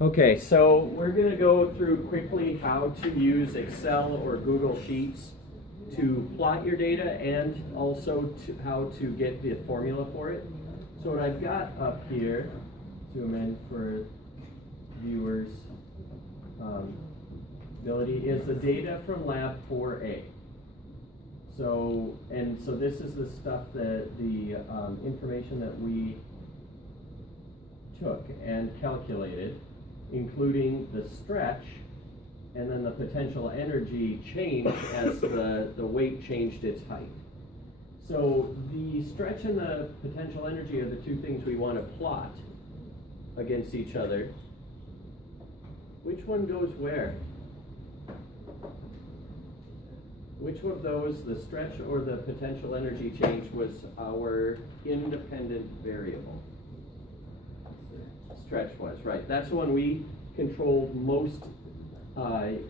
Okay, so we're going to go through quickly how to use Excel or Google Sheets to plot your data and also how to get the formula for it. So what I've got up here, zoom in for viewers' ability, is the data from Lab 4A. So this is the stuff that the information that we took and calculated, including the stretch and then the potential energy change as the weight changed its height. So the stretch and the potential energy are the two things we want to plot against each other. Which one goes where? Which of those, the stretch or the potential energy change, was our independent variable? Stretch was, right. That's the one we controlled most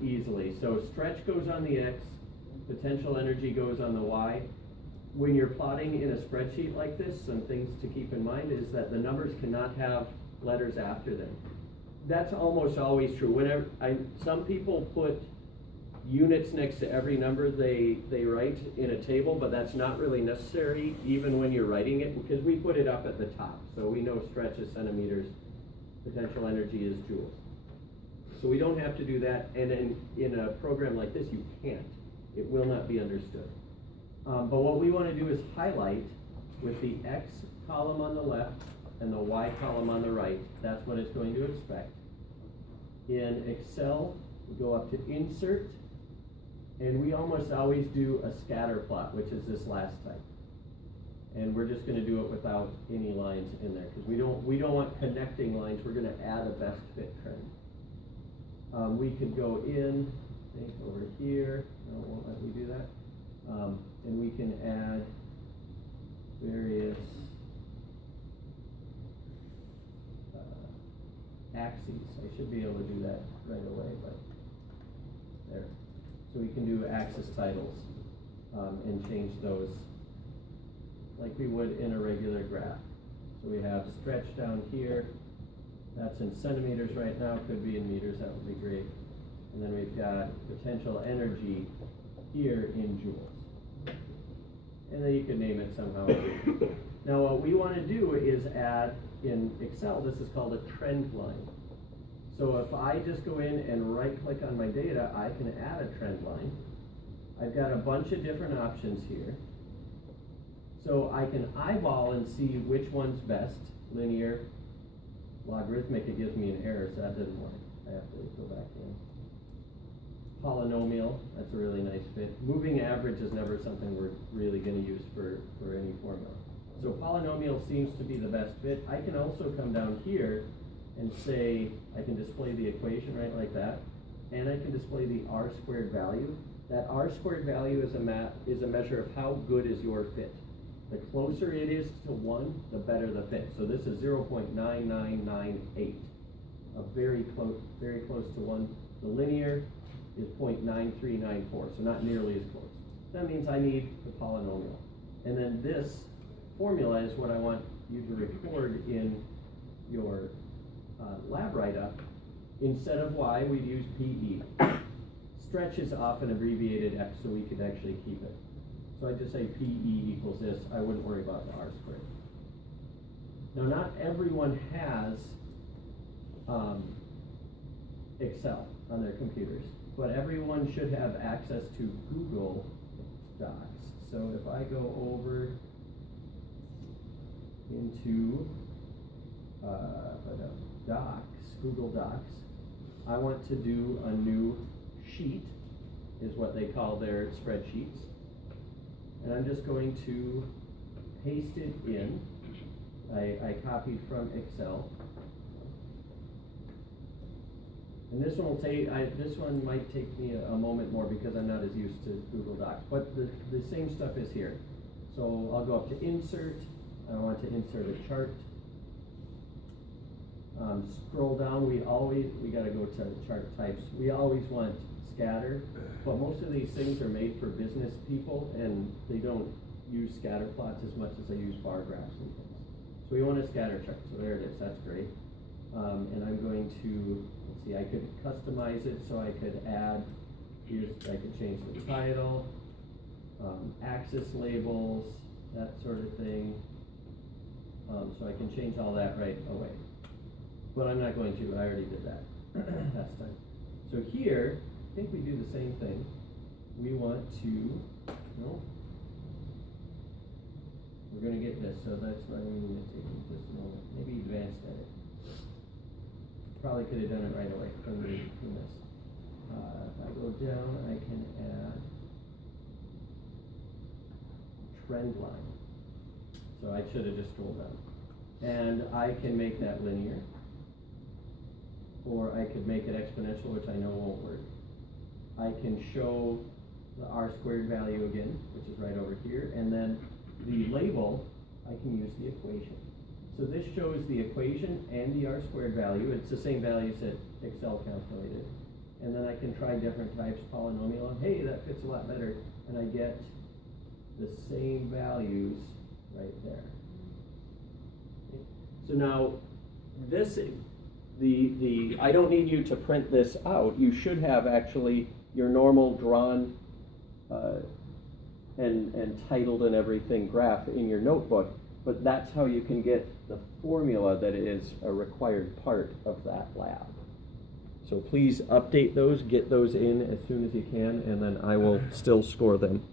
easily. So stretch goes on the X, potential energy goes on the Y. When you're plotting in a spreadsheet like this, some things to keep in mind is that the numbers cannot have letters after them. That's almost always true. Whenever some people put units next to every number they write in a table, but that's not really necessary even when you're writing it, because we put it up at the top. So we know stretch is centimeters, potential energy is joules. So we don't have to do that, and in a program like this, you can't. It will not be understood. But what we want to do is highlight with the X column on the left and the Y column on the right. That's what it's going to expect. In Excel, we go up to Insert, and we almost always do a scatter plot, which is this last type. And we're just going to do it without any lines in there, because we don't want connecting lines. We're going to add a best fit trend. We could go in, I think over here. No, it won't let me do that. And we can add various axes. I should be able to do that right away, but there. So we can do axis titles and change those like we would in a regular graph. So we have stretch down here. That's in centimeters right now. Could be in meters. That would be great. And then we've got potential energy here in joules. And then you could name it somehow. Now what we want to do is add, in Excel, this is called a trend line. So if I just go in and right click on my data, I can add a trend line. I've got a bunch of different options here. So I can eyeball and see which one's best. Linear, logarithmic, it gives me an error, so that doesn't work. I have to go back in. Polynomial, that's a really nice fit. Moving average is never something we're really going to use for any formula. So polynomial seems to be the best fit. I can also come down here and say, I can display the equation right like that, and I can display the R squared value. That R squared value is a measure of how good is your fit. The closer it is to 1, the better the fit. So this is 0.9998, very close to 1. The linear is 0.9394, so not nearly as close. That means I need the polynomial. And then this formula is what I want you to record in your lab write-up. Instead of Y, we'd use PE. Stretch is often abbreviated X, so we could actually keep it. So I just say PE equals this. I wouldn't worry about the R squared. Now, not everyone has Excel on their computers, but everyone should have access to Google Docs. So if I go over into Docs, Google Docs, I want to do a new sheet, is what they call their spreadsheets. And I'm just going to paste it in. I copied from Excel. And this one will take, this one might take me a moment more because I'm not as used to Google Docs, but the same stuff is here. So I'll go up to Insert. I want to insert a chart. Scroll down, we got to go to chart types. We always want scatter, but most of these things are made for business people, and they don't use scatter plots as much as they use bar graphs and things. So we want a scatter chart, so there it is, that's great. And I'm going to, let's see, I could customize it so I could add, I could change the title, axis labels, that sort of thing. So I can change all that right away. But I'm not going to, I already did that last time. So here, I think we do the same thing. We want to, no, we're going to get this, so that's why I'm going to take just a moment. Maybe advanced edit. Probably could have done it right away from this. If I go down, I can add trend line. So I should have just scrolled down. And I can make that linear. Or I could make it exponential, which I know won't work. I can show the R² value again, which is right over here, and then the label, I can use the equation. So this shows the equation and the R² value. It's the same values that Excel calculated. And then I can try different types, polynomial, hey, that fits a lot better, and I get the same values right there. Okay. So now, this, I don't need you to print this out. You should have actually your normal drawn and titled and everything graph in your notebook, but that's how you can get the formula that is a required part of that lab. So please update those, get those in as soon as you can, and then I will still score them.